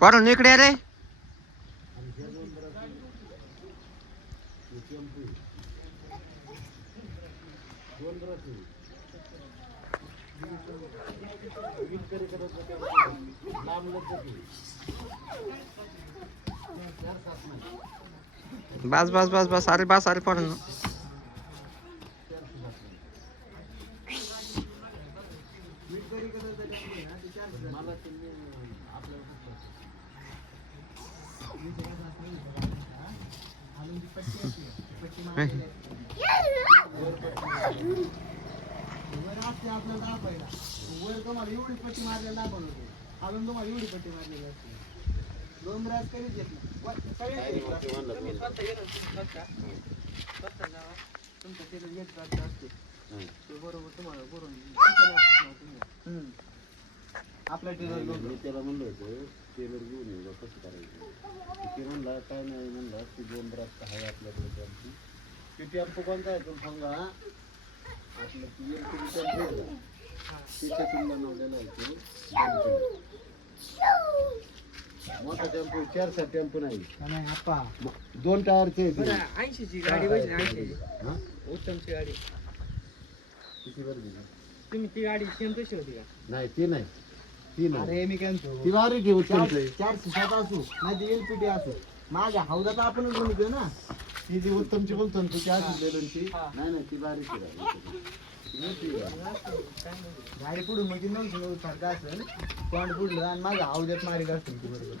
पडून इकडे रे. बस बस बस बस अरे बस अरे पडून वर तुम्हाला एवढी पट्टी मारलेला बनवते अजून तुम्हाला एवढी पट्टी मारलेली असते दोन ब्रास करीत येत तुमच्या तिथे येत असते बरोबर तुम्हाला बरोबर आपल्या टेलर मी त्याला म्हणलं होतं टेलर घेऊन येऊ कसं करायचं ते म्हणला काय नाही म्हणला ती दोन ब्रास आहे आपल्याकडे त्यांची ते टेम्पो कोणता आहे तुम्ही सांगा आपलं बनवलेला आहे मोठा टेम्पो 4-7 टेम्पो नाही आप्पा दोन टायरचे 80ची गाडी बसली 80 उत्तमची गाडी किती वर दिली तुम्ही ती गाडी सेम तशी होती का नाही ती नाही ती नाही अरे मी काय म्हणतो ती भारी घेऊ तुमचं 407 असू नाही ती एलपीटी असू माझ्या हौदात आपणच बनवतो ना ती जी उत्तमची बोलतो ना तुझी आधी बेलूनची नाही नाही ती भारी गाडी पुढून मग ती 900 सारखं असेल तोंड पुढलं आणि माझ्या हौद्यात मारी असेल ती बरोबर